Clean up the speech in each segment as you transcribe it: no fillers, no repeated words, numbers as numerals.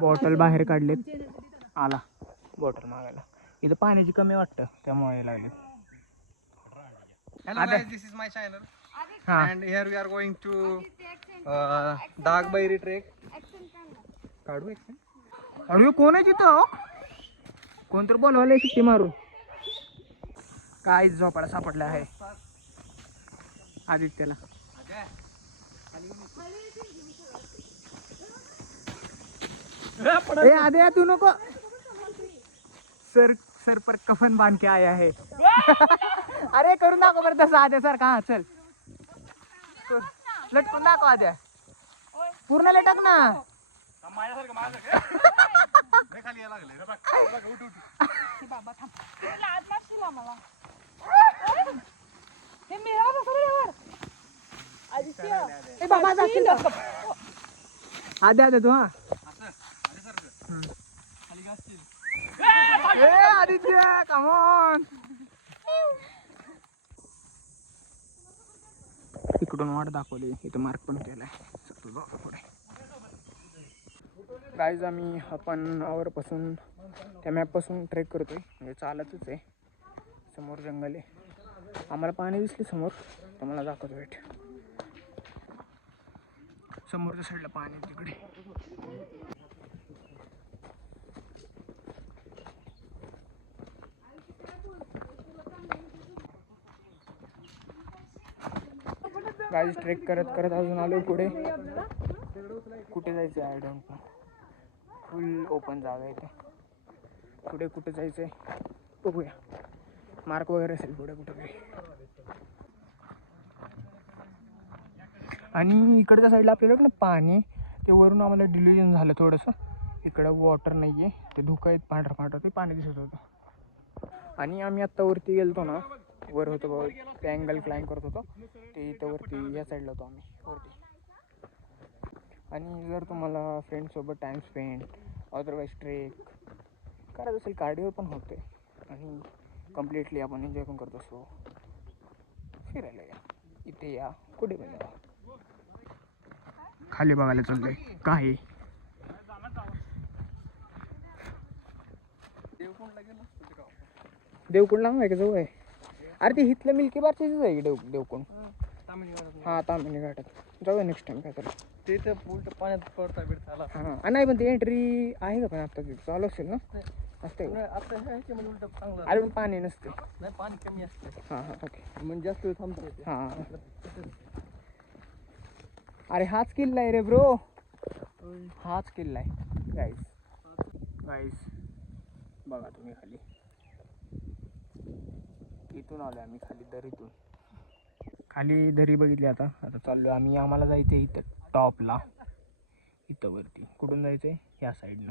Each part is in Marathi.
बॉटल बाहेर काढलेत. आला बॉटल मागायला. इथं पाण्याची कमी वाटतं त्यामुळे लागले. Hello guys, this is my channel and here we are going to Dagbairi trek. काढू एक अरे कोण आहे तिथं? कोणतर बोलवायला शिट्टी मारून. काय झोपाडा सापडला आहे आदित्यला. ए आद्या तू नको. सर पर कफन बांध के आया है. अरे करून दाखव बरं तसं आद्या सारखा. हा चल लटकून दाखव आद्या. पूर्ण लटक ना. आद्या आद्या तू. हा आदित्य कम ऑन. इकडून वाट दाखवली. इथं मार्क पण केलाय. पुढे गाईज आम्ही आपण आवरपासून त्या मॅपपासून ट्रेक करतोय. म्हणजे चालतच आहे. समोर जंगल आहे. आम्हाला पाणी दिसले समोर. तर मला दाखवतो वेट. समोरच्या साईडला पाणी तिकडे. गाईज ट्रेक करत करत अजून आलो पुढे. कुठे जायचं I don't know. Full open जागा आहे. पुढे कुठे जायचं आहे बघूया. मार्क वगैरे असेल पुढे कुठे काही. आणि इकडच्या साईडला आपल्याला ना पाणी ते वरून आम्हाला डिल्युजन झालं थोडंसं. इकडं वॉटर नाही आहे. ते धुकं आहेत पांढरं पांढरं. ते पाणी दिसत होतं. आणि आम्ही आत्ता वरती गेलतो ना. वर होतो बघ ते अँगल क्लाइंब करत होतो. ते इथं वरती या साईडला होतो आम्ही वरती. आणि जर तुम्हाला फ्रेंड्ससोबत टाईम स्पेंड अदरवाईज ट्रेक करायचं असेल कार्डिओ पण होते. आणि कम्प्लिटली आपण एन्जॉय पण करत असतो. फिरायला या इथे या कुठे पण या. खाली बघायला चाललंय काय. देवकुंड लांब आहे का जवळ आहे? अरे ते इथलं मिल्की बारचीच आहे देवकुंड. हां तामिनी घाटात जाऊया नेक्स्ट टाइम काय तर. ते तर उलट पाण्यात पडता बिडता. हां नाही पण ते एंट्री आहे का पण आता चालू असेल ना. असते अरे पण पाणी नसते. नाही पाणी कमी असते. हां हां ओके. म्हणजे जास्त वेळ थांबता येते. हां अरे हाच किल्ला आहे रे ब्रो. हाच किल्ला आहे गाईस बघा तुम्ही खाली. इथून आलो आम्ही खाली दरीतून. खाली दरी बघितली. आता चाललो आम्ही. आम्हाला जायचं आहे इथं टॉपला. इथं वरती कुठून जायचं आहे ह्या साईडनं.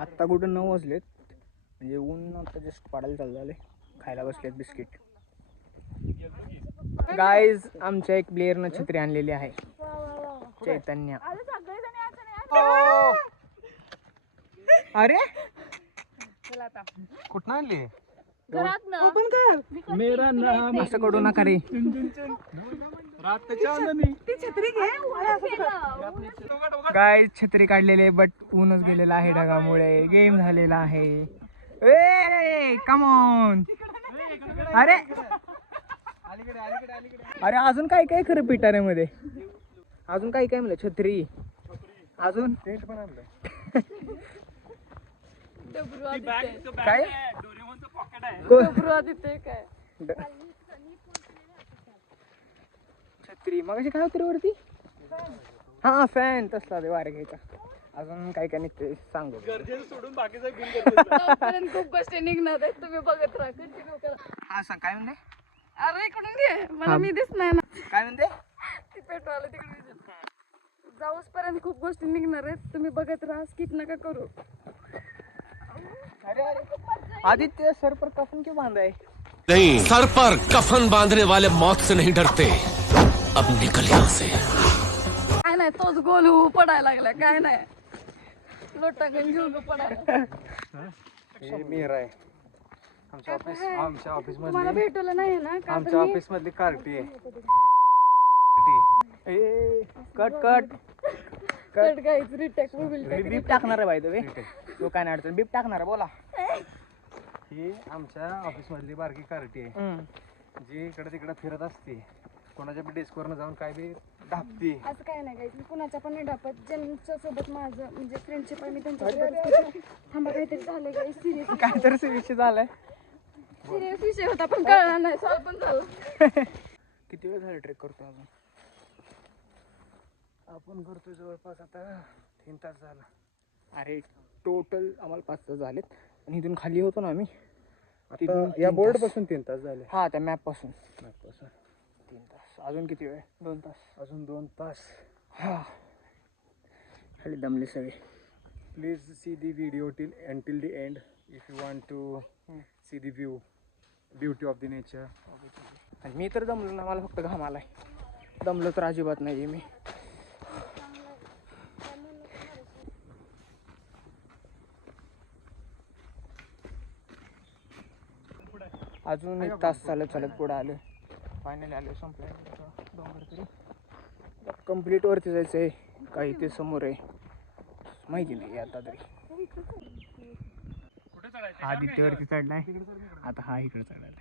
आत्ता कुठं 9 वाजलेत. म्हणजे ऊन आता जस्ट पाडायला चालू झाले. खायला बसलेत बिस्किट. गाईज आमच्या एक प्लेयरनं छत्री आणलेली आहे. चैतन्य. अरे कुठं आणली? मेरा नाम असं कडू नका रे. गाईज छत्री काढलेले बट ऊनच गेलेला आहे ढगामुळे. गेम झालेला आहे. ए कम ऑन. अरे अरे अजून काय काय खरं पिटाऱ्यामध्ये. अजून काय काय म्हणलं. छत्री अजून टेंट पण आणलं. काय छत्री मग काय होती रे वरती. हा फॅन तसला ते वारे घ्यायचा. अजून काय काय निघते सांगू. सोडून बाकीचं खूप गोष्टी निघणार आहेत. तुम्ही बघत राहा. कंटिन्यू करा. हा सांग काय म्हणते. अरे इकडून घे. मला मी दिसणार ना. काय म्हणते. ती पेट्रोल तिकडे जाऊस पर्यंत खूप गोष्टी निघणार आहेत. तुम्ही बघत राहा. स्किप नका करू. अरे आदित्य सर पर कफन क्यों बांधा है? नहीं, सर पर कफन बांधने वाले मौत से नहीं डरते. अब निकल यहाँ से. काय नाही तोच गोलू पडायला लागला. काय नाही लोटा घेऊन पडायला. मिहिर आहे आमच्या ऑफिस मला मधली. भेटवलं नाही ना. आमच्या ऑफिस मधली कार्टी आहे. Cut cut cut guys retake we will take beep टाकणार आहे बाय द वे. तो काय नाही अडचण, बीप टाकणार आहे, बोला. ही आमच्या ऑफिस मधली बारकी कार्टी आहे जी इकडे तिकडे फिरत असते, कोणाच्या बी डेस्कवरनं जाऊन काय बी ढापते. असं काय नाही गाईज, मी कुणाच्या पण नाही ढापत. ज्यांच्या सोबत माझं म्हणजे फ्रेंडशिप आहे मी त्यांच्यासोबत. थांबा काहीतरी झालं गाईज, सिरियस काहीतरी विषय झालाय. सिरियस विषय होता पण कळला नाही, सॉल्व पण झालं. किती वेळ झालं ट्रेक करतो अजून? आपण करतोय जवळपास आता 3 तास झाला. अरे टोटल आम्हाला 5 तास झालेत. आणि इथून खाली होतो ना आम्ही आता या बोर्ड पासून 3 तास झाले. हा त्या मॅप पासून 3 तास. अजून किती वेळ? 2 तास. अजून 2 तास. हा खाली दमले सगळे. Please see the video till the end if you want to see the beauty of the nature. आणि मी तर दमलो ना, मला फक्त घाम आलाय. दमलो तर अजिबात नाही आहे मी. अजून 1 तास चालत चालत पुढे आलो. फायनली आलो, संपलाय डोंगर तरी. कम्प्लीट वरती जायचं आहे, काही ते समोर आहे माहिती नाही आता तरी. आदित्य वरती चढलाय, आता हा इकडे चढायला.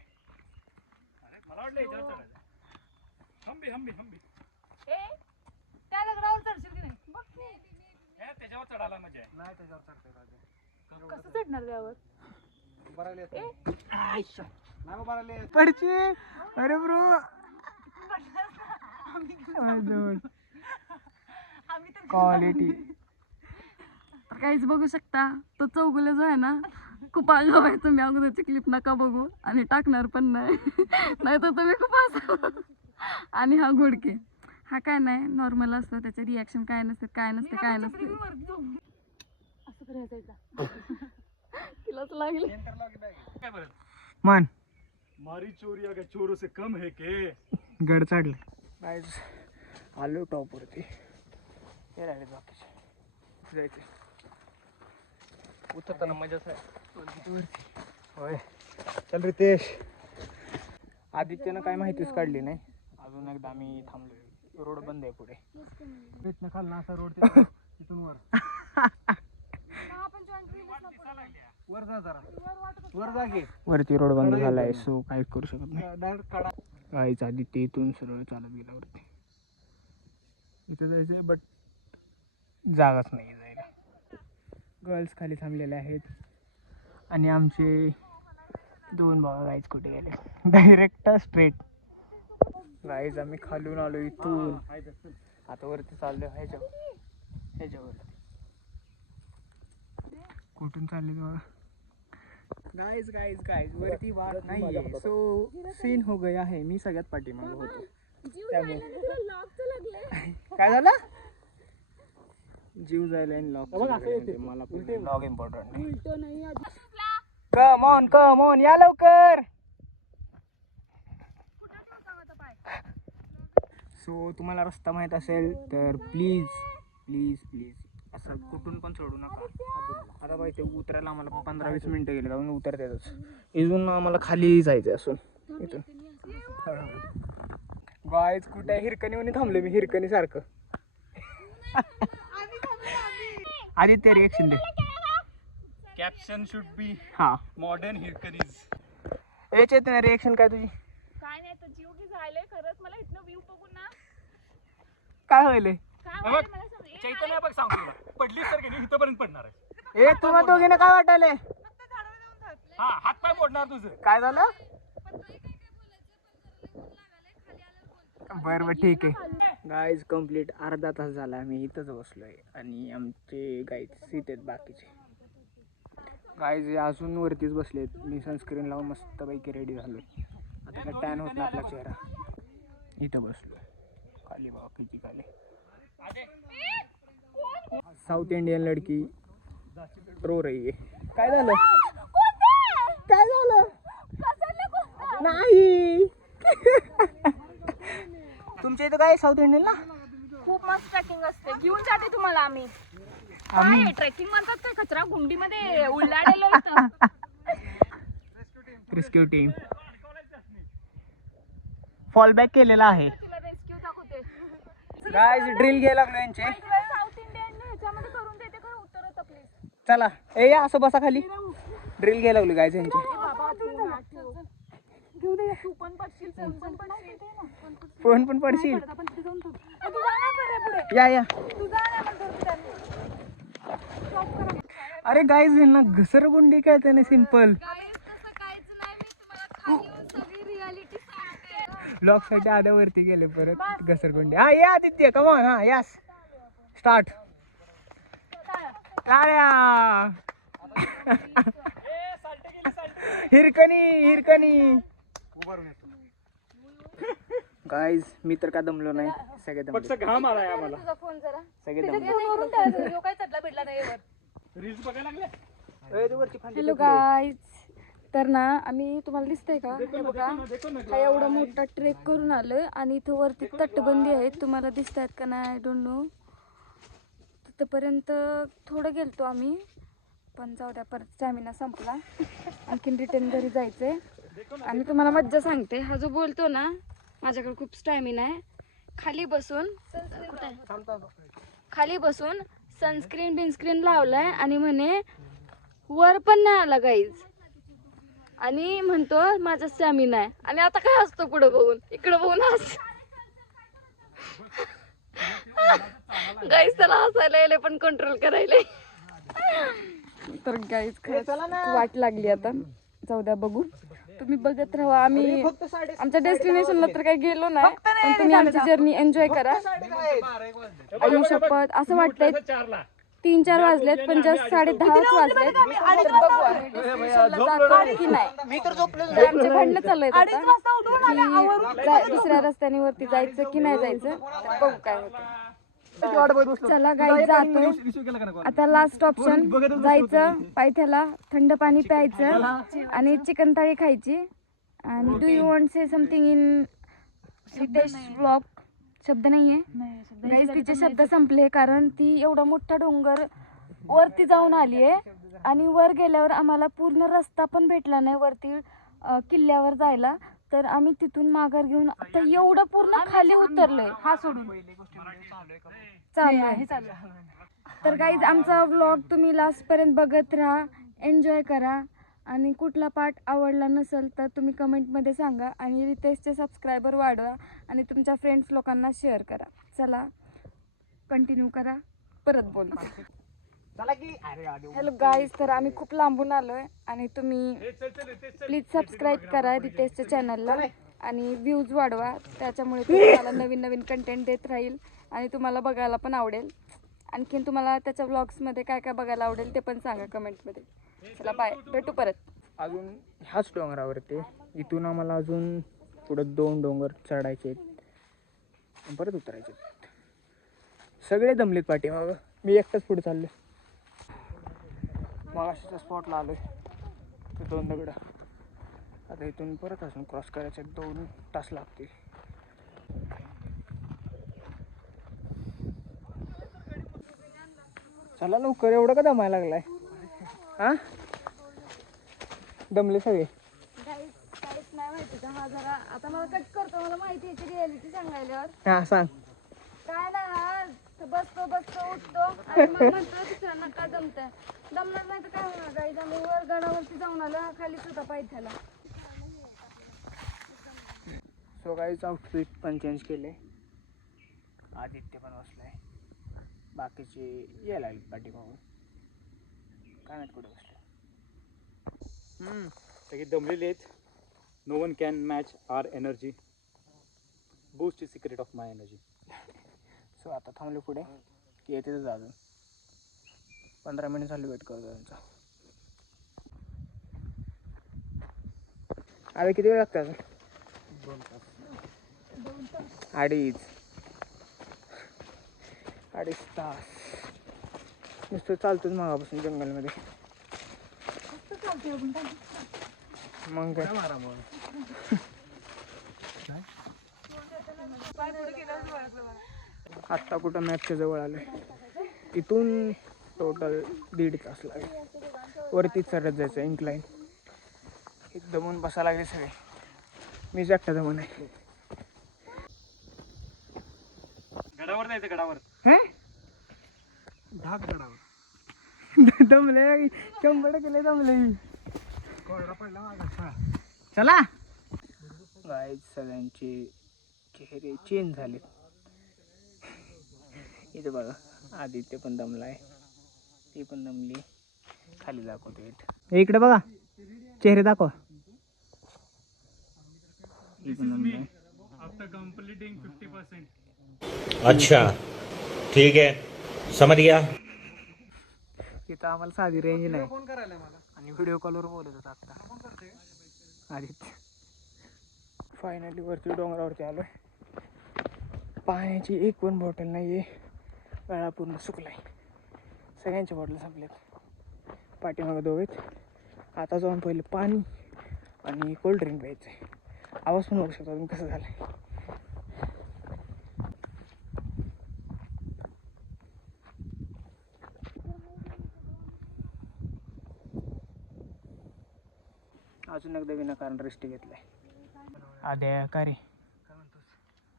कसं चढणार त्यावर? पडचे. अरे ब्रो क्वालिटी. तर काहीच बघू शकता, तो चौगुले जो आहे ना खूप आगाऊ आहे. तुम्ही अगोदरची क्लिप नका बघू आणि टाकणार पण नाही, नाही तर तुम्ही खूप हसाल. आणि हा घोडके, हा काय नाही नॉर्मल असतो, त्याचे रिॲक्शन काय नसते काय नसते काय नसते. असं करायचं तिलाच लागले. मन मारी चोरी अगर चोरों से कम है के. गड चढलं गाईज. आलो टॉपवरती. हे राहिले बाकीचे जायचे. उतरताना मजाच आहे. होय. चल रितेश. आदित्यनं काय माहितीच काढली नाही. अजून एकदा आम्ही थांबलोय. रोड बंद आहे पुढे. इथनं खाल ना असा रोड तिथून वर वर जा जरा, वर जा की. वरती रोड बंद झालाय, सो काही करू शकत नाही. डायरेक्ट काढा. काहीच आदित्य इथून सरळ चालत गेला वरती. इथं जायचंय बट जागाच नाही जायला. गर्ल्स खाली थांबलेले आहेत आणि आमचे 2 भाऊ गाईज कुठे गेले? Direct straight. गाईज आम्ही खालून आलो इथून, आता वरती चाललो ह्याच्यावर. कुठून चालले बघा गाईज. वरती वाट नाहीये, सो सीन हो गया है. मी सगळ्यात पाठीमागे होतो त्यामुळे. काय झालं? जीव जायला लॉक. मला लॉग इम्पॉर्टंट नाही. कम ऑन या लवकर. सो तुम्हाला रस्ता माहित असेल तर प्लीज असं कुठून पण सोडू नका. आता बाई ते उतरायला आम्हाला 15-20 मिनिटं गेले, जाऊन उतरतातच. इथून आम्हाला खाली जायचं असून इथून. गाईज कुठे हिरकणीवर थांबले मी, हिरकणी सारखं. Aditya reaction they. Caption should be हा मॉडर्न हिरकणीज. ए चेतना, रिएक्शन काय तुझी? काय नाही, तर जीव की झाले खरंच. मला इथनं व्ह्यू बघून ना काय होईल? चैतन्य बघ सांगतो, पडली तर की इथपर्यंत पडणार आहे. ए तुम्हा दोघीने काय वाटायले? हा, हात पाय मोडणार तुझं. काय झालं? बरं ठीक आहे. गाईज कम्प्लीट अर्धा तास झाला आम्ही इथंच बसलोय आणि आमचे गाईज सीट बाकीचे. गाईज अजून वरतीच बसलेत. मी सनस्क्रीन लावून मस्तपैकी रेडी झालो. आता काय टॅन होत नाही आपला चेहरा. इथं बसलोय खाली बघा किती खाली. साऊथ इंडियन लडकी रो रही है. काय झालं? नाही तुमच्या इथं काय साऊथ इंडियन ना खूप मस्त ट्रेकिंग असते. घेऊन जाते तुम्हाला आम्ही. काय ट्रेकिंग म्हणतात काय? कचरा गुंडीमध्ये उल्लाडलेलो इथं. रेस्क्यू टीम फॉल बॅक केलेला आहे. रेस्क्यू दाखवते. गाईज ड्रिल घ्यायला लागलो यांचे. साऊथ इंडियन चला ए या असं बसा खाली. ड्रिल घ्यायला लागली गायचं यांची. फोन पण पडशील. या या. अरे गाईज यांना घसरगुंडी काय ना सिंपल. ब्लॉग साठी आद्यावरती गेले परत घसरगुंडी. हा या आदित्य कमॉन. हा यास स्टार्ट. हिरकणी गाईज मी तर का दमलो नाही. सगळे दमले. घाम आलाय आम्हाला. सगळे दमले. Hello guys. तर ना आम्ही तुम्हाला दिसतंय का हे बघा हा एवढा मोठा ट्रेक करून आलोय आणि इथं वरती तटबंदी आहे. तुम्हाला दिसत आहेत का नाही आय डोंट नो. तिथपर्यंत थोडं गेलतो आम्ही पण जाऊ द्या परत स्टॅमिना संपला. आणखीन रिटर्न घरी जायचंय. आणि तुम्हाला मज्जा सांगते हा जो बोलतो ना माझ्याकडे खूप स्टॅमिना आहे. खाली बसून सनस्क्रीन बिनस्क्रीन लावलाय आणि म्हणे वर पण नाही आला गाईज. आणि म्हणतो माझा स्टॅमिना आहे. आणि आता काय असतो पुढे बघून इकडे बघून हस. गाईज त्याला हसायला यायला पण कंट्रोल करायला. तर गाईज खरंच वाट लागली आता. जाऊ द्या बघू. तुम्ही बघत राहा. आम्ही आमच्या डेस्टिनेशनला तर काही गेलो नाही पण तुम्ही आमची जर्नी एन्जॉय करा. आई शपथ असं वाटतंय 3-4 वाजलेत पण जस्ट 10:30 वाजलेत. तर बघू आम्ही डेस्टिनेशनला जातो की नाही. आमचे भांडणं चालू आहेत आता की दुसऱ्या रस्त्याने वरती जायचं की नाही जायचं. तर बघू काय होतं. चला गाईज जातो आता. लास्ट ऑप्शन जायचं पायथ्याला थंड पाणी प्यायचं आणि चिकन थाळी खायची. आणि do you want say something in Ritesh vlog. शब्द नाहीये गाईज. तिचे शब्द संपले कारण ती एवढा मोठा डोंगर वरती जाऊन आली आहे. आणि वर गेल्यावर आम्हाला पूर्ण रस्ता पण भेटला नाही वरती किल्ल्यावर जायला. तर आम्ही तिथून माघार घेऊन आता एवढं पूर्ण खाली उतरलोय. हा सोडून चालू आहे. तर गाईज आमचा व्लॉग तुम्ही लास्ट पर्यंत बघत राहा. एन्जॉय करा. आणि कुठला पार्ट आवडला नसेल तर तुम्ही कमेंटमध्ये सांगा. आणि रितेशचे सबस्क्रायबर वाढवा आणि तुमच्या फ्रेंड्स लोकांना शेअर करा. चला कंटिन्यू करा. परत बोल. Hello guys. तर आम्ही खूप लांबून आलोय आणि तुम्ही प्लीज सबस्क्राईब करा रितेशच्या चॅनलला आणि व्ह्यूज वाढवा. त्याच्यामुळे तुम्हाला नवीन नवीन कंटेंट देत राहील आणि तुम्हाला बघायला पण आवडेल. आणखीन तुम्हाला त्याच्या व्लॉग्समध्ये काय काय बघायला आवडेल ते पण सांगा कमेंटमध्ये. चला बाय. भेटू परत. अजून ह्याच डोंगरावरती इथून आम्हाला अजून पुढं 2 डोंगर चढायचे आहेत परत उतरायचे. सगळे दमलेत पाठीमागं. मी एकटाच पुढे चाललो. मगाशीच्या स्पॉटला आलोय ते 2 दगड. आता इथून परत अजून क्रॉस करायचे 2 तास लागतील. चला लवकर. एवढं का दमायला लागलाय. हा दमले सगळे. काहीच नाही माहिती का हा जरा आता मला कट करतो. मला माहिती याची रियालिटी सांगायल्यावर हा सांग. काय ना हा बसतो उठतो आणि मग म्हणतो दुसऱ्यांना का दमतंय. दमणार नाही तर काय होणार गाईज. आम्ही वर गडावरती जाऊन आलो. खाली सुद्धा पायथ्याला. सो गाईच आउटफिट पण चेंज केले. आदित्य पण बसलाय. बाकीचे यायला लागले पाठीमागून. काय माहित कुठे बसले. सगळे दमलेले आहेत. No one can match our energy. Boost is secret of my energy. So आता थांबलो पुढे की येतेच अजून 15 मिनिट झाली वेट करतो त्यांचा. अरे किती वेळ लागतात. 2 तास. 2.5 तास नुसतं चालतोच मागापासून जंगलमध्ये. मग काय आत्ता कुठं मॅपच्या जवळ आलोय. इथून टोटल 1.5 तास लागेल. वरतीच चढत जायचं इन्क्लाइन. दमून बसायला लागले सगळे. मीच एकटा दमून आहे. गडावर जायचं. गडावर हे ढाक गडावर. दमले 100% दमले. चला गाईज सगळ्यांचे चेहरे चेंज झाले. इथे बघा आदित्य पण दमलाय, ती पण दमली. खाली दाखवतो इकडे बघा, चेहरे दाखवा. ही पण दमलाय. अच्छा ठीक है समझ गया. इथं आम्हाला साधी रेंज नाही आणि व्हिडिओ कॉलवर बोलत होता आता आदित्य. फायनली वरती डोंगरावरती आलोय. पाण्याची एक पण बॉटल नाही आहे. गळा पूर्ण सुकलाय. सगळ्यांच्या बॉटल संपल्यात. पाठीमागं दोघेत. आता जाऊन पहिले पाणी आणि कोल्ड्रिंक प्यायचं आहे. आवाज पण बघू शकता तुम्ही कसं झालं. अजून एकदा विनाकारण रेस्ट घेतलाय. आद्या का रे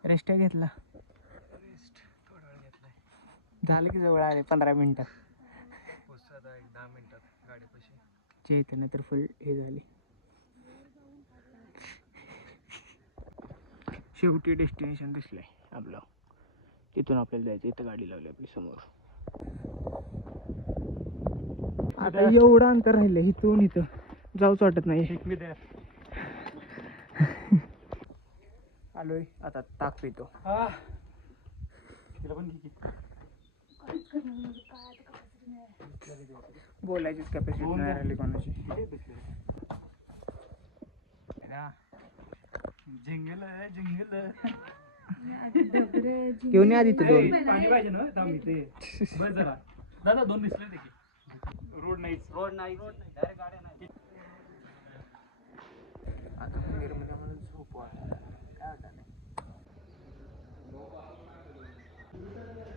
रेस्ट घेतला? झालं की जवळ आले 15 मिनिटात. 10 मिनिटात गाडीपाशी चैतन्य तर फुल हे झाली. शेवटी डेस्टिनेशन दिसलंय आपलं. तिथून आपल्याला जायचं. इथं गाडी लावली आपली समोर. आता एवढं अंतर राहिलं इथून इथं जाऊच वाटत नाही. आलोय आता ताक पितो. बोलायचीच कॅपॅसिटी नाही राहिली कोणाची. घेऊन आधी तू 2 पाणी पाहिजे ना थांब इथे बस जरा. दादा 2 दिसले ते की रोड नाही डायरेक्ट गाड्या नाही. आता मंदिरमध्ये आम्हाला झोप वाटत काय वाटत नाही.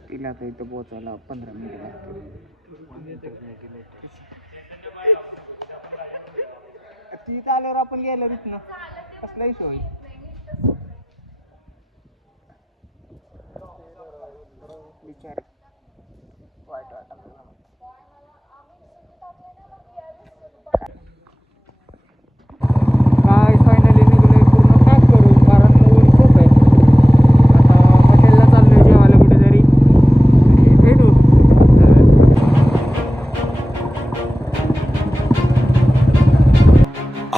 तिला तर इथं पोचायला 15 मिनिटं लागतील. ती आल्यावर आपण गेलो तिथनं कसला इशू होईल. विचार वाईट वाटत. काय फायनली निघलोय पूर्ण पॅक करून. कारण ऊन खूप आहे. आता हॉटेलला चाललोय जेवायला कुठेतरी. भेटू.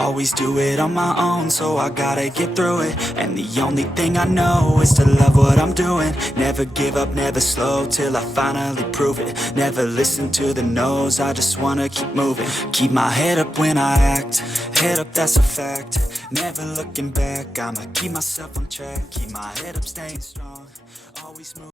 Always do it on my own, so I gotta get through it. And the only thing I know is to love what I'm doing. Never give up, never slow, till I finally prove it. Never listen to the no's, I just wanna keep moving. Keep my head up when I act, head up, that's a fact. Never looking back, I'ma keep myself on track. Keep my head up, staying strong, always moving.